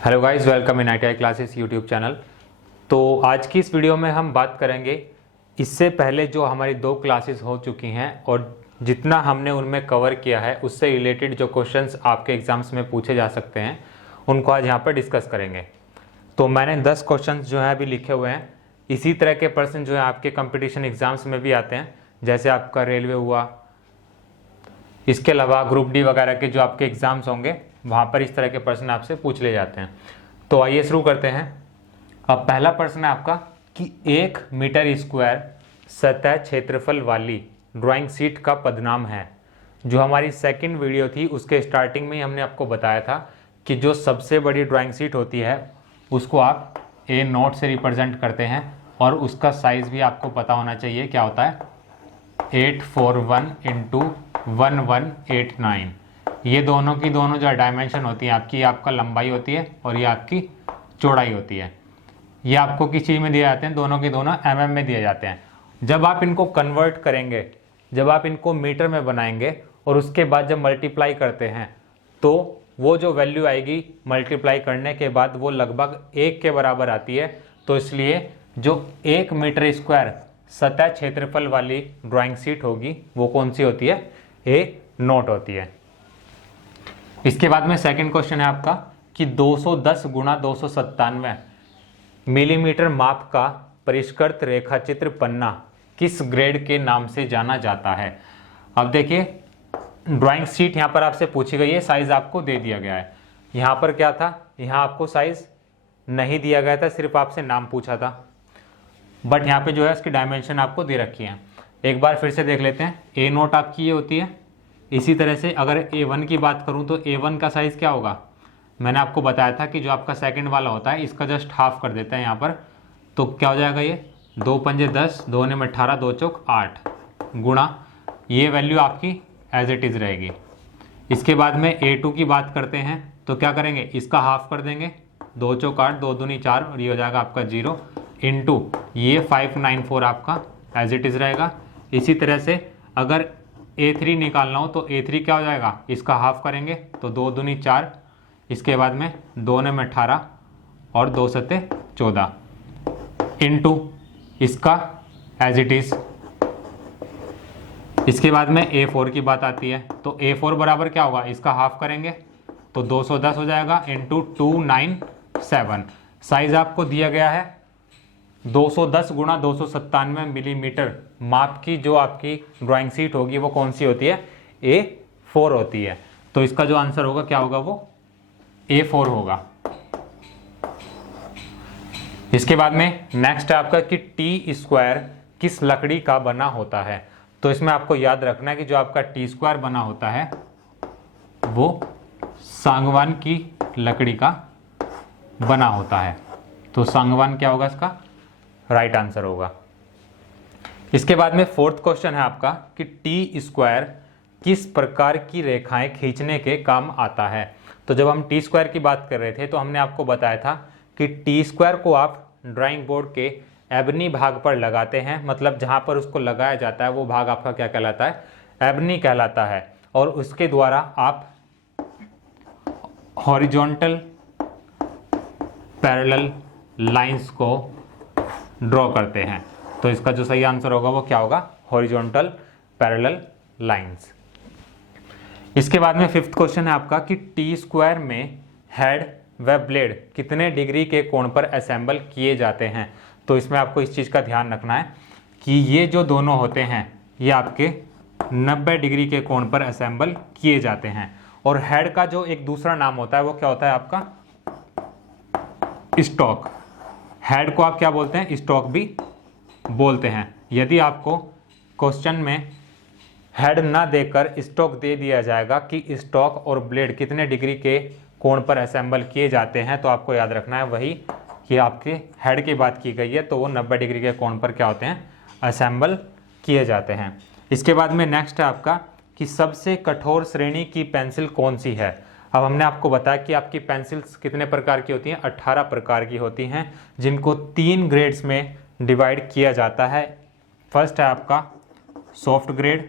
Hello guys, welcome in ITI classes YouTube channel. तो आज की इस वीडियो में हम बात करेंगे इससे पहले जो हमारी 2 क्लासेस हो चुकी हैं और जितना हमने उनमें कवर किया है उससे रिलेटेड जो क्वेश्चंस आपके एग्जाम्स में पूछे जा सकते हैं उनको आज यहाँ पर डिस्कस करेंगे। तो मैंने 10 क्वेश्चंस जो है अभी लिखे हुए हैं। इसी तरह के प्रश्न जो है आपके कंपटीशन एग्जाम्स में भी आते हैं, जैसे आपका रेलवे हुआ, इसके अलावा ग्रुप डी वगैरह के जो आपके एग्जाम्स होंगे वहाँ पर इस तरह के प्रश्न आपसे पूछ ले जाते हैं। तो आइए शुरू करते हैं। अब पहला प्रश्न है आपका कि 1 मीटर स्क्वायर सतह क्षेत्रफल वाली ड्राइंग शीट का पदनाम है। जो हमारी सेकंड वीडियो थी उसके स्टार्टिंग में ही हमने आपको बताया था कि जो सबसे बड़ी ड्राइंग शीट होती है उसको आप A0 से रिप्रेजेंट करते हैं और उसका साइज़ भी आपको पता होना चाहिए, क्या होता है 841 इंटू 1189। ये दोनों की दोनों जो डायमेंशन होती है आपकी, आपका लंबाई होती है और ये आपकी चौड़ाई होती है। ये आपको किस चीज़ में दिए जाते हैं, दोनों के दोनों mm में दिए जाते हैं। जब आप इनको कन्वर्ट करेंगे, जब आप इनको मीटर में बनाएंगे और उसके बाद जब मल्टीप्लाई करते हैं तो वो जो वैल्यू आएगी मल्टीप्लाई करने के बाद वो लगभग 1 के बराबर आती है। तो इसलिए जो 1 मीटर स्क्वायर सतह क्षेत्रफल वाली ड्राइंग शीट होगी वो कौन सी होती है, A0 होती है। इसके बाद में सेकंड क्वेश्चन है आपका कि 210 गुणा 297 मिलीमीटर माप का परिष्कृत रेखाचित्र पन्ना किस ग्रेड के नाम से जाना जाता है। अब देखिए, ड्राइंग शीट यहाँ पर आपसे पूछी गई है, साइज आपको दे दिया गया है। यहाँ पर क्या था, यहाँ आपको साइज नहीं दिया गया था, सिर्फ आपसे नाम पूछा था, बट यहाँ पे जो है इसकी डायमेंशन आपको दे रखी है। एक बार फिर से देख लेते हैं। A0 आपकी ये होती है। इसी तरह से अगर A1 की बात करूँ तो A1 का साइज़ क्या होगा, मैंने आपको बताया था कि जो आपका सेकंड वाला होता है इसका जस्ट हाफ कर देते हैं यहाँ पर। तो क्या हो जाएगा, ये 2 पंजे 10, 2 ने 18, 2 चौक 8 गुणा, ये वैल्यू आपकी एज इट इज़ रहेगी। इसके बाद में A2 की बात करते हैं तो क्या करेंगे, इसका हाफ कर देंगे, 2 चौक 8, 2 दूनी 4 और ये हो जाएगा आपका 0 इंटू ये 594 आपका एज इट इज़ रहेगा। इसी तरह से अगर A3 निकालना हो तो A3 क्या हो जाएगा, इसका हाफ करेंगे तो 2 दूनी 4, इसके बाद में 2 ने 18 और 2 सत्ते 14 इंटू इसका एज इट इज़। इसके बाद में A4 की बात आती है तो A4 बराबर क्या होगा, इसका हाफ करेंगे तो 210 हो जाएगा इंटू 297। साइज आपको दिया गया है 210 गुणा 297 मिलीमीटर माप की जो आपकी ड्राइंग शीट होगी वो कौन सी होती है, A4 होती है। तो इसका जो आंसर होगा क्या होगा, वो A4 होगा। इसके बाद में नेक्स्ट है आपका कि टी स्क्वायर किस लकड़ी का बना होता है। तो इसमें आपको याद रखना है कि जो आपका टी स्क्वायर बना होता है वो सागवान की लकड़ी का बना होता है। तो सागवान क्या होगा, इसका राइट आंसर होगा। इसके बाद में फोर्थ क्वेश्चन है आपका कि टी स्क्वायर किस प्रकार की रेखाएं खींचने के काम आता है। तो जब हम टी स्क्वायर की बात कर रहे थे तो हमने आपको बताया था कि टी स्क्वायर को आप ड्राइंग बोर्ड के एबनी भाग पर लगाते हैं, मतलब जहां पर उसको लगाया जाता है वो भाग आपका क्या कहलाता है, एबनी कहलाता है। और उसके द्वारा आप हॉरिजॉन्टल पैरेलल लाइंस को ड्रॉ करते हैं। तो इसका जो सही आंसर होगा वो क्या होगा, हॉरिजॉन्टल पैरेलल लाइंस। इसके बाद में फिफ्थ क्वेश्चन है आपका कि टी स्क्वायर में हेड व ब्लेड कितने डिग्री के कोण पर असेंबल किए जाते हैं। तो इसमें आपको इस चीज़ का ध्यान रखना है कि ये जो दोनों होते हैं ये आपके 90 डिग्री के कोण पर असेंबल किए जाते हैं। और हेड का जो एक दूसरा नाम होता है वो क्या होता है आपका, स्टॉक। हेड को आप क्या बोलते हैं, स्टॉक भी बोलते हैं। यदि आपको क्वेश्चन में हेड ना देकर स्टॉक दे दिया जाएगा कि स्टॉक और ब्लेड कितने डिग्री के कोण पर असेंबल किए जाते हैं, तो आपको याद रखना है वही कि आपके हेड की बात की गई है तो वो 90 डिग्री के कोण पर क्या होते हैं, असेंबल किए जाते हैं। इसके बाद में नेक्स्ट है आपका कि सबसे कठोर श्रेणी की पेंसिल कौन सी है। अब हमने आपको बताया कि आपकी पेंसिल्स कितने प्रकार की होती हैं, 18 प्रकार की होती हैं, जिनको 3 ग्रेड्स में डिवाइड किया जाता है। फर्स्ट है आपका सॉफ्ट ग्रेड,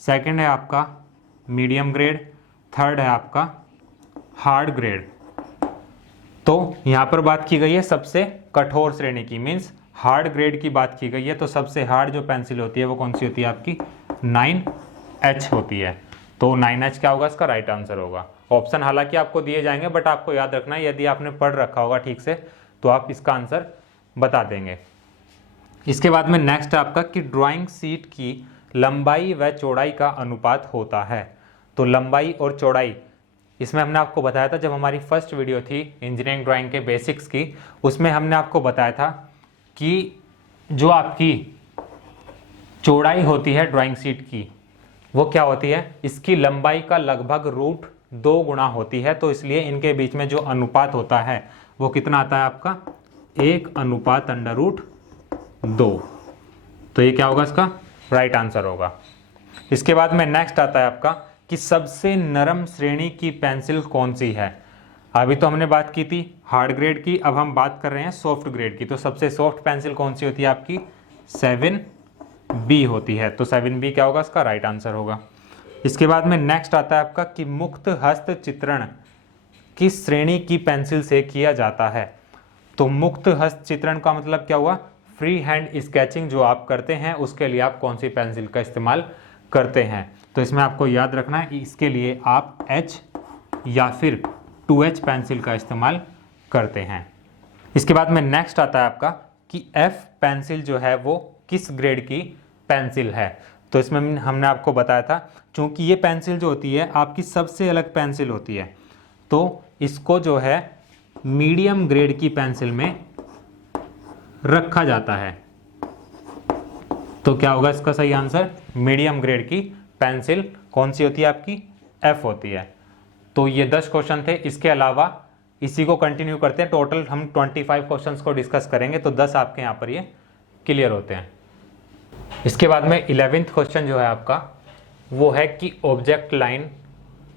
सेकंड है आपका मीडियम ग्रेड, थर्ड है आपका हार्ड ग्रेड। तो यहाँ पर बात की गई है सबसे कठोर श्रेणी की, मीन्स हार्ड ग्रेड की बात की गई है। तो सबसे हार्ड जो पेंसिल होती है वो कौन सी होती है आपकी, 9H होती है। तो 9H क्या होगा, इसका राइट आंसर होगा। ऑप्शन हालांकि आपको दिए जाएंगे, बट आपको याद रखना है, यदि आपने पढ़ रखा होगा ठीक से तो आप इसका आंसर बता देंगे। इसके बाद में नेक्स्ट आपका कि ड्राइंग शीट की लंबाई व चौड़ाई का अनुपात होता है। तो लंबाई और चौड़ाई, इसमें हमने आपको बताया था जब हमारी फर्स्ट वीडियो थी इंजीनियरिंग ड्राइंग के बेसिक्स की, उसमें हमने आपको बताया था कि जो आपकी चौड़ाई होती है ड्राइंग शीट की वो क्या होती है, इसकी लंबाई का लगभग √2 गुना होती है। तो इसलिए इनके बीच में जो अनुपात होता है वो कितना आता है आपका, 1/√2। तो ये क्या होगा, इसका राइट आंसर होगा। इसके बाद में नेक्स्ट आता है आपका कि सबसे नरम श्रेणी की पेंसिल कौन सी है। अभी तो हमने बात की थी हार्ड ग्रेड की, अब हम बात कर रहे हैं सॉफ्ट ग्रेड की। तो सबसे सॉफ्ट पेंसिल कौन सी होती है आपकी, 7B होती है। तो 7B क्या होगा, इसका राइट आंसर होगा। इसके बाद में नेक्स्ट आता है आपका कि मुक्त हस्त चित्रण किस श्रेणी की पेंसिल से किया जाता है। तो मुक्त हस्त चित्रण का मतलब क्या हुआ, फ्री हैंड स्केचिंग जो आप करते हैं उसके लिए आप कौन सी पेंसिल का इस्तेमाल करते हैं। तो इसमें आपको याद रखना है, इसके लिए आप H या फिर 2H पेंसिल का इस्तेमाल करते हैं। इसके बाद में नेक्स्ट आता है आपका कि F पेंसिल जो है वो किस ग्रेड की पेंसिल है। तो इसमें हमने आपको बताया था, चूंकि ये पेंसिल जो होती है आपकी सबसे अलग पेंसिल होती है, तो इसको जो है मीडियम ग्रेड की पेंसिल में रखा जाता है। तो क्या होगा इसका सही आंसर, मीडियम ग्रेड की पेंसिल कौन सी होती है आपकी, F होती है। तो ये 10 क्वेश्चन थे। इसके अलावा इसी को कंटिन्यू करते हैं, टोटल हम 25 क्वेश्चंस को डिस्कस करेंगे, तो 10 आपके यहाँ पर ये क्लियर होते हैं। इसके बाद में 11th क्वेश्चन जो है आपका वो है कि ऑब्जेक्ट लाइन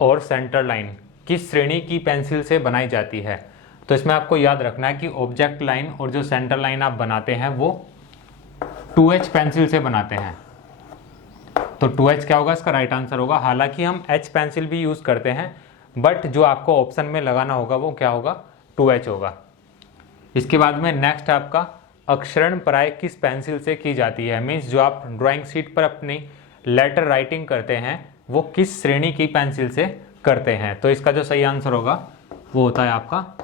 और सेंटर लाइन किस श्रेणी की पेंसिल से बनाई जाती है। तो इसमें आपको याद रखना है कि ऑब्जेक्ट लाइन और जो सेंटर लाइन आप बनाते हैं वो 2H पेंसिल से बनाते हैं। तो 2H क्या होगा, इसका राइट आंसर होगा। हालांकि हम H पेंसिल भी यूज करते हैं, बट जो आपको ऑप्शन में लगाना होगा वो क्या होगा, 2H होगा। इसके बाद में नेक्स्ट आपका अक्षरण पराय किस पेंसिल से की जाती है। मीन्स जो आप ड्राइंग शीट पर अपनी लेटर राइटिंग करते हैं वो किस श्रेणी की पेंसिल से करते हैं। तो इसका जो सही आंसर होगा वो होता है आपका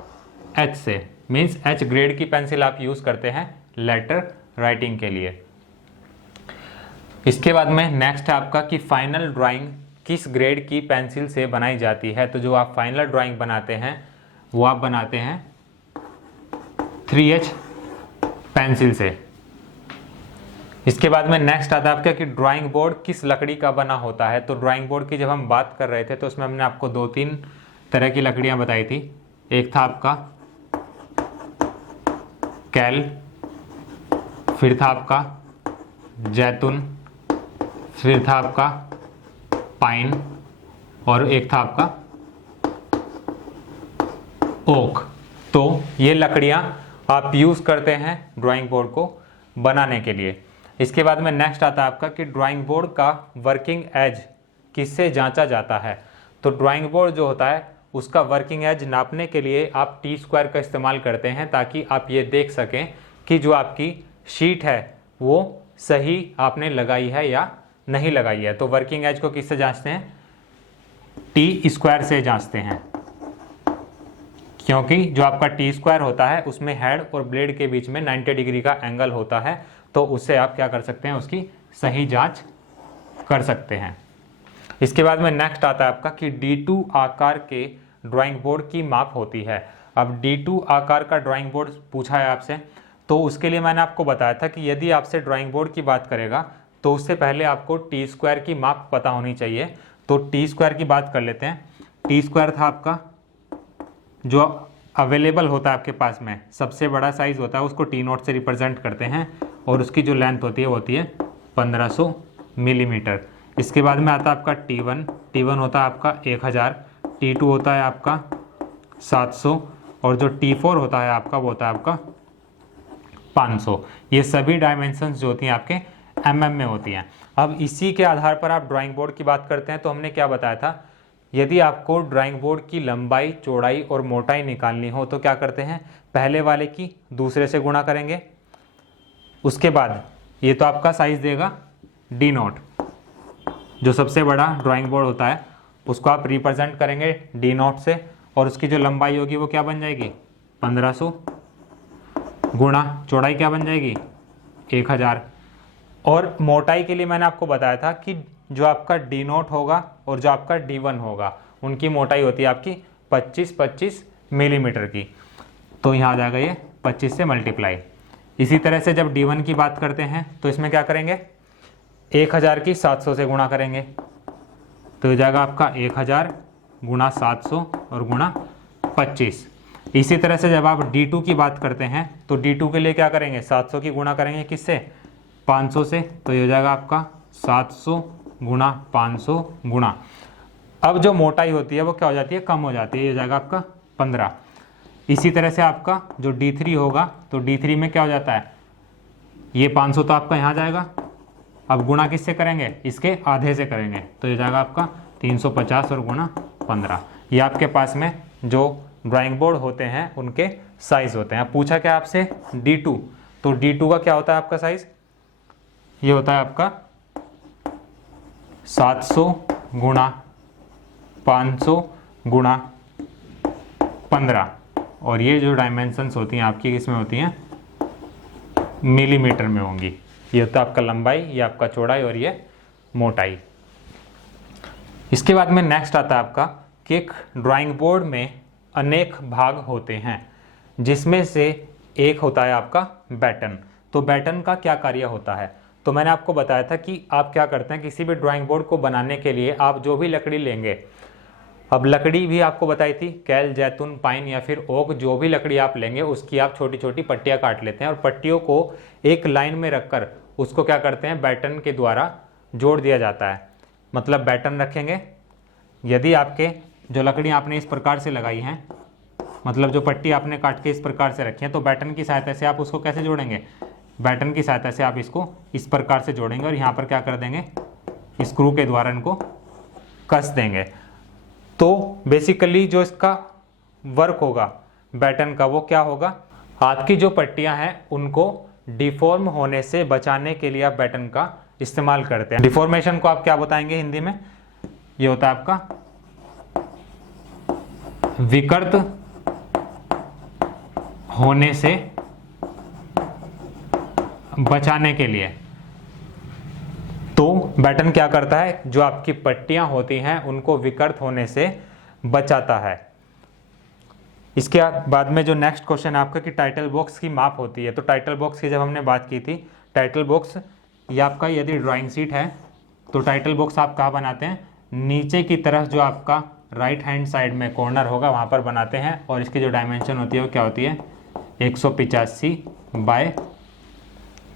H से। मीन्स H ग्रेड की पेंसिल आप यूज करते हैं लेटर राइटिंग के लिए। इसके बाद में नेक्स्ट है आपका कि फाइनल ड्राइंग किस ग्रेड की पेंसिल से बनाई जाती है। तो जो आप फाइनल ड्राइंग बनाते हैं वो आप बनाते हैं 3H पेंसिल से। इसके बाद में नेक्स्ट आता है आपका कि ड्राइंग बोर्ड किस लकड़ी का बना होता है। तो ड्राइंग बोर्ड की जब हम बात कर रहे थे तो उसमें हमने आपको 2-3 तरह की लकड़ियां बताई थी। एक था आपका कैल, फिर था आपका जैतून, फिर था आपका पाइन और एक था आपका ओक। तो ये लकड़ियां आप यूज़ करते हैं ड्राइंग बोर्ड को बनाने के लिए। इसके बाद में नेक्स्ट आता है आपका कि ड्राइंग बोर्ड का वर्किंग एज किससे जांचा जाता है। तो ड्राइंग बोर्ड जो होता है उसका वर्किंग एज नापने के लिए आप T² का इस्तेमाल करते हैं, ताकि आप ये देख सकें कि जो आपकी शीट है वो सही आपने लगाई है या नहीं लगाई है। तो वर्किंग एज को किससे जांचते हैं, T² से जांचते हैं, क्योंकि जो आपका T² होता है उसमें हेड और ब्लेड के बीच में 90 डिग्री का एंगल होता है। तो उससे आप क्या कर सकते हैं, उसकी सही जांच कर सकते हैं। इसके बाद में नेक्स्ट आता है आपका कि D2 आकार के ड्राइंग बोर्ड की माप होती है। अब D2 आकार का ड्राइंग बोर्ड पूछा है आपसे, तो उसके लिए मैंने आपको बताया था कि यदि आपसे ड्राइंग बोर्ड की बात करेगा तो उससे पहले आपको T² की माप पता होनी चाहिए। तो T² की बात कर लेते हैं। T² था आपका जो अवेलेबल होता है आपके पास में, सबसे बड़ा साइज होता है उसको T0 से रिप्रेजेंट करते हैं और उसकी जो लेंथ होती है वो होती है 1500 मिलीमीटर। इसके बाद में आता है आपका T1 होता है आपका 1000, T2 होता है आपका 700 और जो T4 होता है आपका वो होता है आपका 500। ये सभी डायमेंशंस जो होती हैं आपके mm में होती हैं। अब इसी के आधार पर आप ड्राइंग बोर्ड की बात करते हैं तो हमने क्या बताया था यदि आपको ड्राइंग बोर्ड की लंबाई, चौड़ाई और मोटाई निकालनी हो तो क्या करते हैं, पहले वाले की दूसरे से गुणा करेंगे। उसके बाद ये तो आपका साइज देगा D0, जो सबसे बड़ा ड्राइंग बोर्ड होता है उसको आप रिप्रेजेंट करेंगे D0 से, और उसकी जो लंबाई होगी वो क्या बन जाएगी 1500, गुणा चौड़ाई क्या बन जाएगी 1000। और मोटाई के लिए मैंने आपको बताया था कि जो आपका D0 होगा और जो आपका D1 होगा उनकी मोटाई होती है आपकी 25-25 मिलीमीटर की, तो यहाँ आ जाएगा ये 25 से मल्टीप्लाई। इसी तरह से जब D1 की बात करते हैं तो इसमें क्या करेंगे, 1000 की 700 से गुणा करेंगे, तो हो जाएगा आपका 1000 गुणा 700 और गुणा 25। इसी तरह से जब आप D2 की बात करते हैं तो D2 के लिए क्या करेंगे, 700 की गुणा करेंगे किससे, 500 से, तो ये हो जाएगा आपका 700 गुणा 500 गुणा, अब जो मोटाई होती है वो क्या हो जाती है, कम हो जाती है, ये हो जाएगा आपका 15। इसी तरह से आपका जो D3 होगा तो D3 में क्या हो जाता है, ये 500 तो आपका यहाँ जाएगा, अब गुणा किससे करेंगे, इसके आधे से करेंगे, तो ये जाएगा आपका 350 और गुणा 15। ये आपके पास में जो ड्राइंग बोर्ड होते हैं उनके साइज होते हैं। पूछा क्या आपसे D2, तो D2 का क्या होता है आपका साइज, ये होता है आपका 700 गुणा 500 गुणा 15, और ये जो डायमेंशंस होती हैं आपकी इसमें होती हैं मिलीमीटर में होंगी। ये होता है आपका लंबाई, ये आपका चौड़ाई और ये मोटाई। इसके बाद में नेक्स्ट आता है आपका कि एक ड्राइंग बोर्ड में अनेक भाग होते हैं, जिसमें से एक होता है आपका बैटन। तो बैटन का क्या कार्य होता है, तो मैंने आपको बताया था कि आप क्या करते हैं, किसी भी ड्राइंग बोर्ड को बनाने के लिए आप जो भी लकड़ी लेंगे, अब लकड़ी भी आपको बताई थी, कैल, जैतून, पाइन या फिर ओक, जो भी लकड़ी आप लेंगे उसकी आप छोटी छोटी पट्टियाँ काट लेते हैं और पट्टियों को एक लाइन में रखकर उसको क्या करते हैं, बैटन के द्वारा जोड़ दिया जाता है। मतलब बैटन रखेंगे, यदि आपके जो लकड़ी आपने इस प्रकार से लगाई हैं, मतलब जो पट्टी आपने काट के इस प्रकार से रखी है, तो बैटन की सहायता से आप उसको कैसे जोड़ेंगे, बैटन की सहायता से आप इसको इस प्रकार से जोड़ेंगे और यहाँ पर क्या कर देंगे, स्क्रू के द्वारा इनको कस देंगे। तो बेसिकली जो इसका वर्क होगा बैटन का वो क्या होगा, आपकी जो पट्टियां हैं उनको डिफॉर्म होने से बचाने के लिए आप बैटन का इस्तेमाल करते हैं। डिफॉर्मेशन को आप क्या बताएंगे हिंदी में, ये होता है आपका विकृत होने से बचाने के लिए। तो बैटन क्या करता है, जो आपकी पट्टियां होती हैं उनको विकृत होने से बचाता है। इसके बाद में जो नेक्स्ट क्वेश्चन है आपका कि टाइटल बॉक्स की माप होती है। तो टाइटल बॉक्स की जब हमने बात की थी, टाइटल बॉक्स ये आपका यदि ड्राइंग शीट है तो टाइटल बॉक्स आप कहाँ बनाते हैं, नीचे की तरफ जो आपका राइट हैंड साइड में कॉर्नर होगा वहाँ पर बनाते हैं, और इसकी जो डायमेंशन होती है वो क्या होती है 185 बाय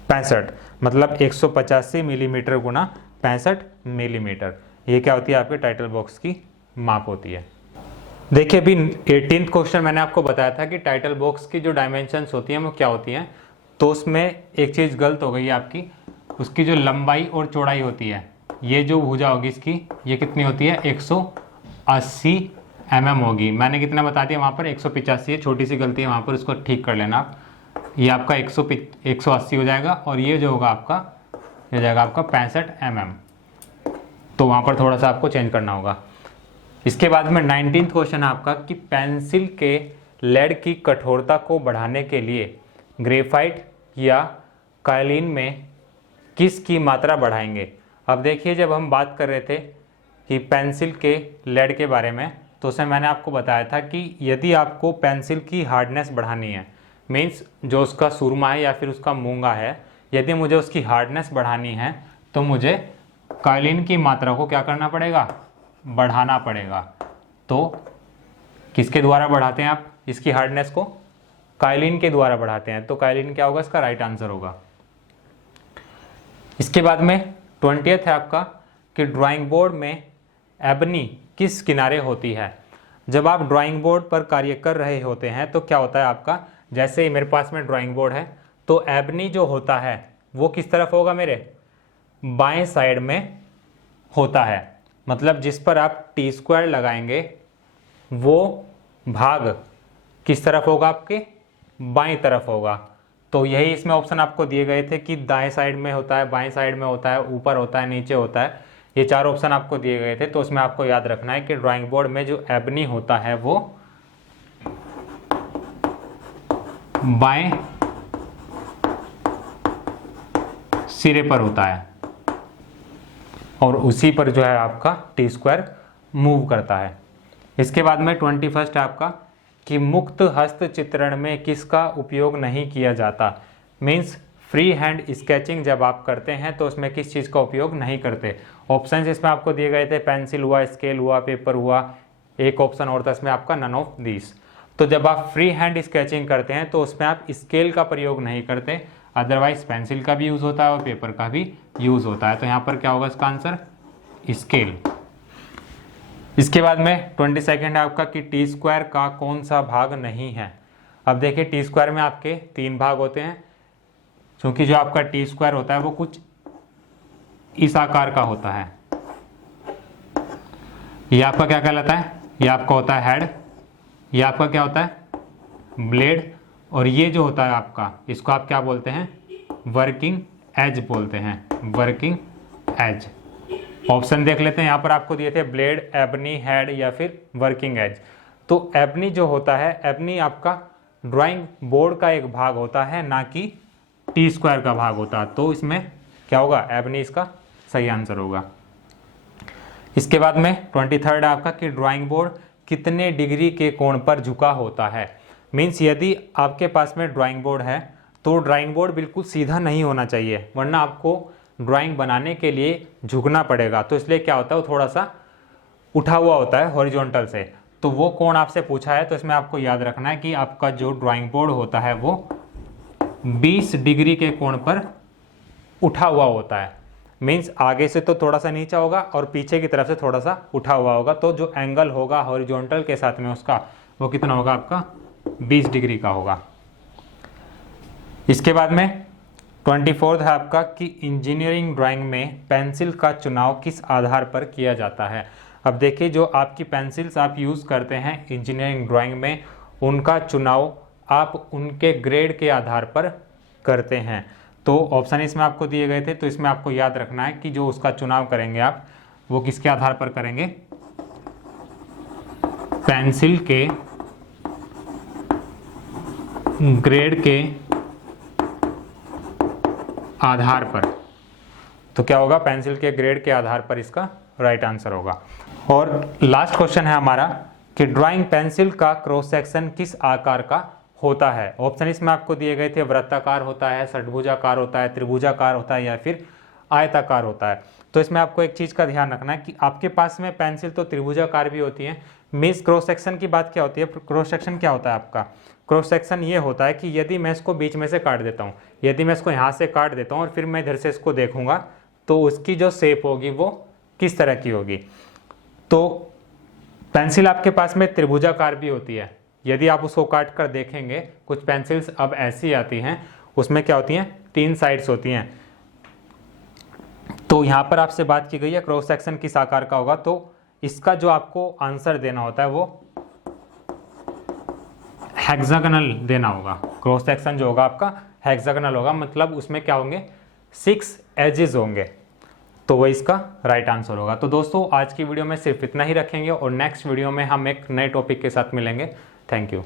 65, मतलब 185 मिलीमीटर गुना 65 मिलीमीटर। ये क्या होती है आपके टाइटल बॉक्स की माप होती है। देखिए अभी 18th क्वेश्चन मैंने आपको बताया था कि टाइटल बॉक्स की जो डायमेंशंस होती हैं वो क्या होती हैं, तो उसमें एक चीज़ गलत हो गई है आपकी, उसकी जो लंबाई और चौड़ाई होती है, ये जो भुजा होगी इसकी ये कितनी होती है 180 mm होगी। मैंने कितना बता दिया वहाँ पर 185 है, छोटी सी गलती है वहाँ पर, उसको ठीक कर लेना आप। ये आपका 180 हो जाएगा और ये जो होगा आपका ये जाएगा आपका 65 mm, तो वहाँ पर थोड़ा सा आपको चेंज करना होगा। इसके बाद में 19th क्वेश्चन है आपका कि पेंसिल के लेड की कठोरता को बढ़ाने के लिए ग्रेफाइट या कालीन में किस की मात्रा बढ़ाएंगे। अब देखिए जब हम बात कर रहे थे कि पेंसिल के लेड के बारे में, तो उसमें मैंने आपको बताया था कि यदि आपको पेंसिल की हार्डनेस बढ़ानी है, मीन्स जो उसका सुरमा है या फिर उसका मूंगा है, यदि मुझे उसकी हार्डनेस बढ़ानी है तो मुझे कालीन की मात्रा को क्या करना पड़ेगा, बढ़ाना पड़ेगा। तो किसके द्वारा बढ़ाते हैं आप इसकी हार्डनेस को, कालीन के द्वारा बढ़ाते हैं, तो कालीन क्या होगा, इसका राइट आंसर होगा। इसके बाद में 20th है आपका कि ड्राइंग बोर्ड में एबनी किस किनारे होती है। जब आप ड्राइंग बोर्ड पर कार्य कर रहे होते हैं तो क्या होता है आपका, जैसे ही मेरे पास में ड्राइंग बोर्ड है तो एबनी जो होता है वो किस तरफ होगा, मेरे बाएं साइड में होता है। मतलब जिस पर आप टी स्क्वायर लगाएंगे वो भाग किस तरफ होगा, आपके बाईं तरफ होगा। तो यही इसमें ऑप्शन आपको दिए गए थे कि दाएं साइड में होता है, बाएं साइड में होता है, ऊपर होता है, नीचे होता है। ये 4 ऑप्शन आपको दिए गए थे। तो उसमें आपको याद रखना है कि ड्राइंग बोर्ड में जो एबनी होता है वो बाएं सिरे पर होता है और उसी पर जो है आपका टी स्क्वायर मूव करता है। इसके बाद में 21 है आपका कि मुक्त हस्त चित्रण में किसका उपयोग नहीं किया जाता। मीन्स फ्री हैंड स्केचिंग जब आप करते हैं तो उसमें किस चीज़ का उपयोग नहीं करते। ऑप्शन इसमें आपको दिए गए थे, पेंसिल हुआ, स्केल हुआ, पेपर हुआ, एक ऑप्शन और था इसमें आपका नन ऑफ दिस। तो जब आप फ्री हैंड स्केचिंग करते हैं तो उसमें आप स्केल का प्रयोग नहीं करते, अदरवाइज पेंसिल का भी यूज़ होता है और पेपर का भी यूज़ होता है। तो यहाँ पर क्या होगा इसका आंसर, स्केल। इसके बाद में 22 है आपका कि टी स्क्वायर का कौन सा भाग नहीं है। अब देखिए टी स्क्वायर में आपके 3 भाग होते हैं, क्योंकि जो आपका टी स्क्वायर होता है वो कुछ इस आकार का होता है। ये आपका क्या कहलाता है, ये आपका होता है हेड, ये आपका क्या होता है ब्लेड, और ये जो होता है आपका, इसको आप क्या बोलते हैं, वर्किंग एज बोलते हैं, वर्किंग एज। ऑप्शन देख लेते हैं, यहाँ पर आपको दिए थे ब्लेड, एबनी, हेड या फिर वर्किंग एज। तो एबनी जो होता है, एबनी आपका ड्राइंग बोर्ड का एक भाग होता है, ना कि टी स्क्वायर का भाग होता है। तो इसमें क्या होगा, एबनी इसका सही आंसर होगा। इसके बाद में 23 है आपका कि ड्राइंग बोर्ड कितने डिग्री के कोण पर झुका होता है। मीन्स यदि आपके पास में ड्राइंग बोर्ड है तो ड्राइंग बोर्ड बिल्कुल सीधा नहीं होना चाहिए, वरना आपको ड्राइंग बनाने के लिए झुकना पड़ेगा। तो इसलिए क्या होता है, वो थोड़ा सा उठा हुआ होता है हॉरिजॉन्टल से। तो वो कोण आपसे पूछा है, तो इसमें आपको याद रखना है कि आपका जो ड्राइंग बोर्ड होता है वो 20 डिग्री के कोण पर उठा हुआ होता है। मीन्स आगे से तो थोड़ा सा नीचा होगा और पीछे की तरफ से थोड़ा सा उठा हुआ होगा। तो जो एंगल होगा हॉरिजॉन्टल के साथ में उसका, वो कितना होगा आपका, 20 डिग्री का होगा। इसके बाद में 24 है आपका कि इंजीनियरिंग ड्राइंग में पेंसिल का चुनाव किस आधार पर किया जाता है। अब देखिए जो आपकी पेंसिल्स आप यूज़ करते हैं इंजीनियरिंग ड्राइंग में, उनका चुनाव आप उनके ग्रेड के आधार पर करते हैं। तो ऑप्शन इसमें आपको दिए गए थे, तो इसमें आपको याद रखना है कि जो उसका चुनाव करेंगे आप, वो किसके आधार पर करेंगे, पेंसिल के ग्रेड के आधार पर। तो क्या होगा, पेंसिल के ग्रेड के आधार पर इसका राइट आंसर होगा। और लास्ट क्वेश्चन है हमारा कि ड्राइंग पेंसिल का क्रॉस सेक्शन किस आकार का होता है। ऑप्शन इसमें आपको दिए गए थे, वृत्ताकार होता है, षटभुजाकार होता है, त्रिभुजाकार होता है या फिर आयताकार होता है। तो इसमें आपको एक चीज़ का ध्यान रखना है कि आपके पास में पेंसिल तो त्रिभुजाकार भी होती है। मीन्स क्रॉस सेक्शन की बात क्या होती है, क्रॉस सेक्शन क्या होता है आपका, क्रॉस सेक्शन ये होता है कि यदि मैं इसको बीच में से काट देता हूँ, यदि मैं इसको यहाँ से काट देता हूँ और फिर मैं इधर से इसको देखूंगा, तो उसकी जो शेप होगी वो किस तरह की होगी। तो पेंसिल आपके पास में त्रिभुजाकार भी होती है। यदि आप उसको काट कर देखेंगे, कुछ पेंसिल्स अब ऐसी आती हैं, उसमें क्या होती हैं, 3 साइड्स होती हैं। तो यहाँ पर आपसे बात की गई है क्रॉस सेक्शन किस आकार का होगा, तो इसका जो आपको आंसर देना होता है वो हेक्सागोनल देना होगा। क्रॉस सेक्शन जो होगा आपका हेक्सागोनल होगा, मतलब उसमें क्या होंगे, 6 एजेस होंगे। तो वो इसका राइट आंसर होगा। तो दोस्तों आज की वीडियो में सिर्फ इतना ही रखेंगे और नेक्स्ट वीडियो में हम एक नए टॉपिक के साथ मिलेंगे। Thank you.